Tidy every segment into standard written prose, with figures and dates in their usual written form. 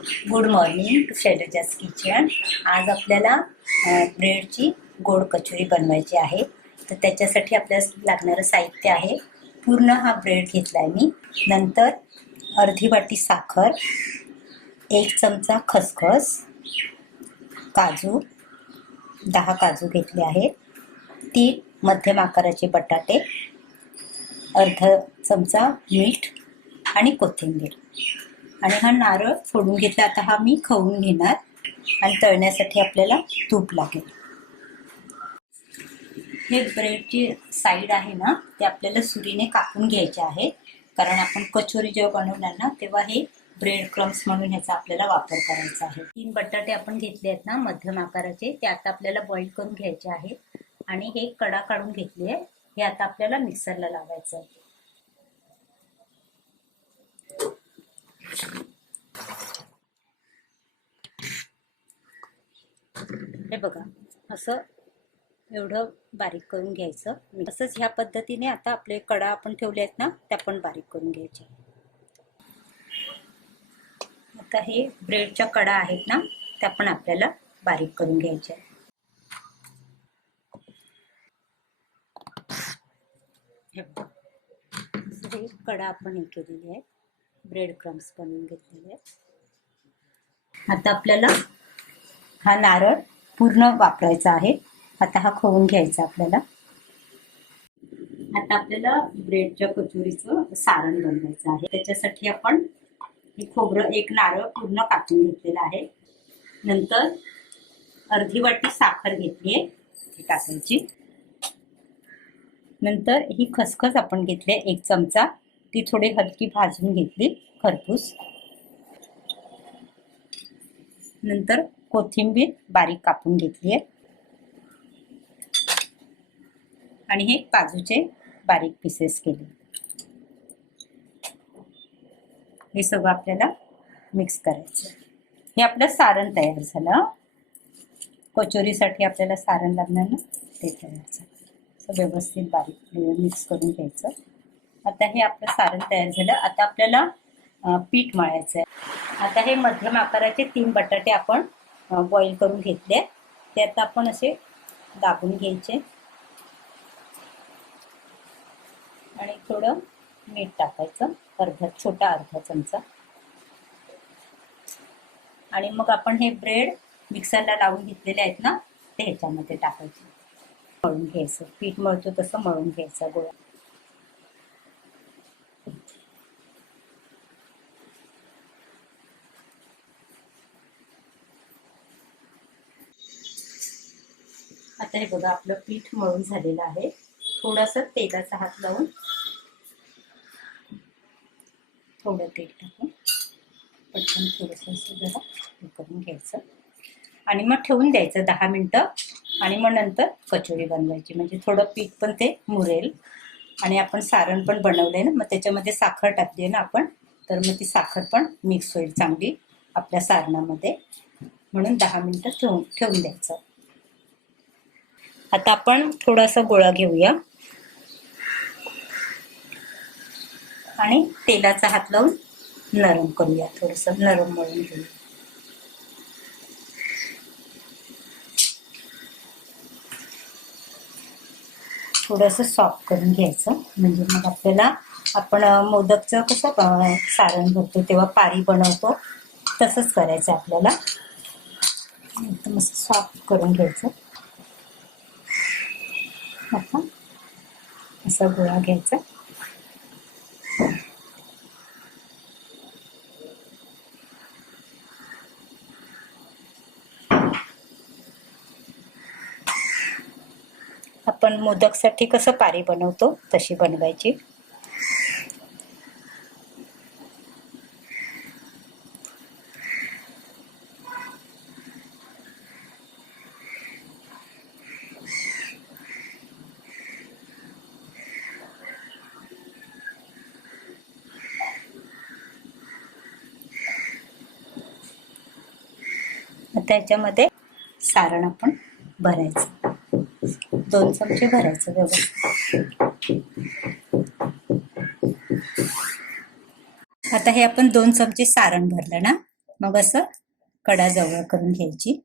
Good morning to Shailaja's kitchen. आज आपल्याला ब्रेडची गोड कचोरी बनवायची आहे। तर त्याच्यासाठी आपल्याला लागणारं साहित्य आहे, पूर्ण हा ब्रेड घेतला आहे मी, नंतर अर्धी वाटी साखर, 1 चमचा खसखस, काजू 10 काजू घेतले आहेत, 3 मध्यम आकाराचे बटाटे, अर्धा चमचा मीठ आणि कोथिंबीर। आणि हा नारळ फोडून घेतला। आता हा मी खवून घेणार आणि तळण्यासाठी आपल्याला तूप लागेल। हे ब्रेडची साईड आहे ना, ते आपल्याला सुरीने कापून घ्यायचे आहे, कारण आपण कचोरी जेव्हा बनवणार ना तेव्हा हे ब्रेड क्रम्स म्हणून ह्याचा आपल्याला वापर करायचा आहे। 3 बटाटे आपण घेतले आहेत ना मध्यम आकाराचे, ते आता आपल्याला बॉईल करून घ्यायचे आहेत। आणि हे कडा काढून घेतली आहे, हे आता आपल्याला मिक्सरला लावायचं आहे। हे बघा, असं एवढं बारीक करून घ्यायचं। तसंच ह्या पद्धतीने आता आपले कडा आपण ठेवले आहेत ना, त्या पण बारीक करून घ्यायचे। आता हे ब्रेडच्या कडा आहेत ना, त्या पण आपल्याला बारीक करून घ्यायच्या। हे कडा आपण हे केलेले आहेत, ब्रेड क्रम्स बनवून घेतलेले आहेत। आता आपल्याला हा नारळ पूर्ण वापरायचा आहे। आता हा खवून घ्यायचा आपल्याला। आता आपल्याला ब्रेडच्या कचोरीचं सारण बनवायचं आहे। त्याच्यासाठी आपण हे खोबरं, 1 नारळ पूर्ण कापून घेतलेला आहे, नंतर अर्धी वाटी साखर घेतली आहे, ती टाकायची। नंतर ही खसखस आपण घेतली 1 चमचा, ती थोडी हलकी भाजून घेतली खरपूस। नंतर कोथिंबीर बारीक कापून घेतली आहे आणि हे काजूचे बारीक पीसेस केले। हे सगळं आपल्याला मिक्स करायचं। हे आपलं सारण तयार झालं। कचोरीसाठी आपल्याला सारण लागणार ना, ते तयार झालं। असं व्यवस्थित बारीक मिक्स करून घ्यायचं। आता हे आपलं सारण तयार झालं। आता आपल्याला पीठ मळायचं आहे। आता हे मध्यम आकाराचे 3 बटाटे आपण बॉईल करून घेतले, ते आता आपण असे दाबून घ्यायचे आणि थोडं मीठ टाकायचं, अर्धा चमचा। आणि मग आपण हे ब्रेड मिक्सरला लावून घेतलेले आहेत ना, ते ह्याच्यामध्ये टाकायचे, मळून घ्यायचं। पीठ मळतो तसं मळून घ्यायचं गोळा। आता हे बघा, आपलं पीठ मळून झालेलं आहे। थोडंसं तेलाचा हात लावून, थोडं तेल टाकून पटकन थोडंसं असं जरा हे करून घ्यायचं आणि मग ठेवून द्यायचं 10 मिनिटं। आणि मग नंतर कचोरी बनवायची, म्हणजे थोडं पीठ पण ते मुरेल। आणि आपण सारण पण बनवलंय ना, मग त्याच्यामध्ये साखर टाकली आहे ना आपण, तर मग ती साखर पण मिक्स होईल चांगली आपल्या सारणामध्ये, म्हणून 10 मिनिटं ठेवून द्यायचं। आता आपण थोडासा गोळा घेऊया आणि तेलाचा हात लावून नरम करूया, थोडंसं नरम मळून घेऊया। थोडंसं सॉफ्ट करून घ्यायचं, म्हणजे मग आपल्याला आपण मोदकचं कसं सारण भरतो तेव्हा पारी बनवतो तसंच करायचं आपल्याला। एकदम असं सॉफ्ट करून घ्यायचं। आता असा गोळा घ्यायचा, आपण मोदकसाठी कसं पारी बनवतो तशी बनवायची। त्याच्यामध्ये सारण आपण भरायचं, 2 चमचे भरायचं व्यवस्थित। आता हे आपण 2 चमचे सारण भरलं ना, मग असं कडा जवळ करून घ्यायची.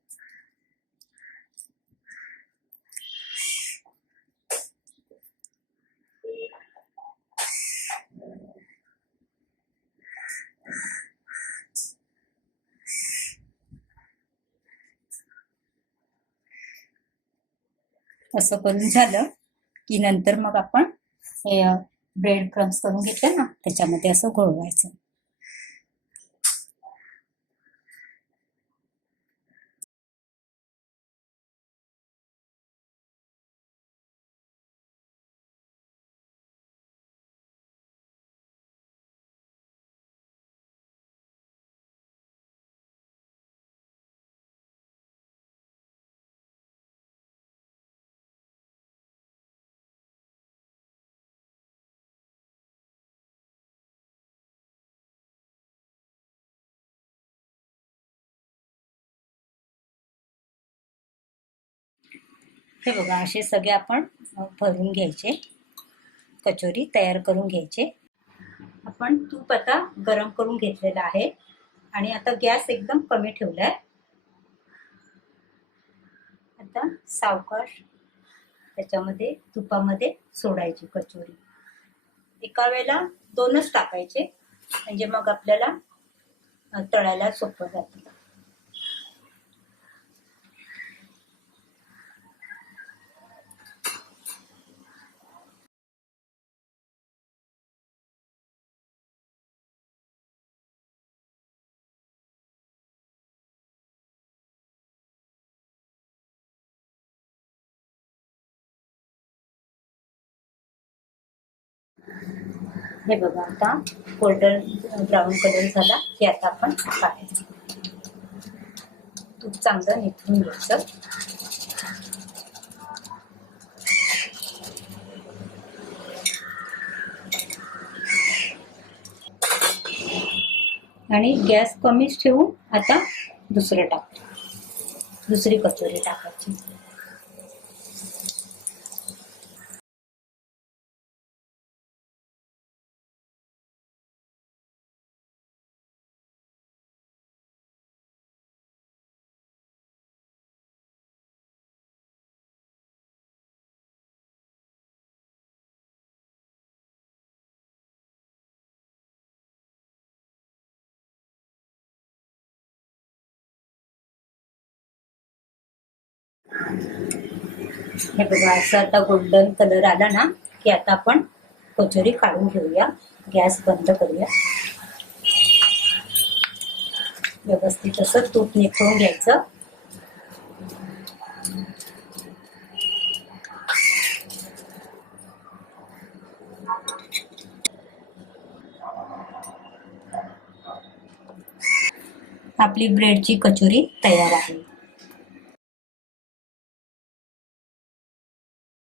असं करून झालं की नंतर मग आपण हे ब्रेड क्रम्स करून घेतले ना, त्याच्यामध्ये असं घोळवायचं. हे बघा, असे सगळे आपण भरून घ्यायचे, कचोरी तयार करून घ्यायचे. आपण तूप आता गरम करून घेतलेलं आहे आणि आता गॅस एकदम कमी ठेवलाय. आता सावकाश त्याच्यामध्ये तुपामध्ये सोडायची कचोरी. एका वेळेला 2च टाकायचे, म्हणजे मग आपल्याला तळायला सोपं जातं. हे बघा, आता गोल्डन ब्राऊन कलर झाला की आता आपण काढायचं. तूप चांगलं निथळून घ्यायचं. आणि गॅस कमीच ठेवून आता दुसरी कचोरी टाकायची. हे बघा, असं आता गोल्डन कलर आला ना की आता आपण कचोरी काढून घेऊया. गॅस बंद करूया. व्यवस्थित असं तूप निथळून घ्यायचं. आपली ब्रेडची कचोरी तयार आहे.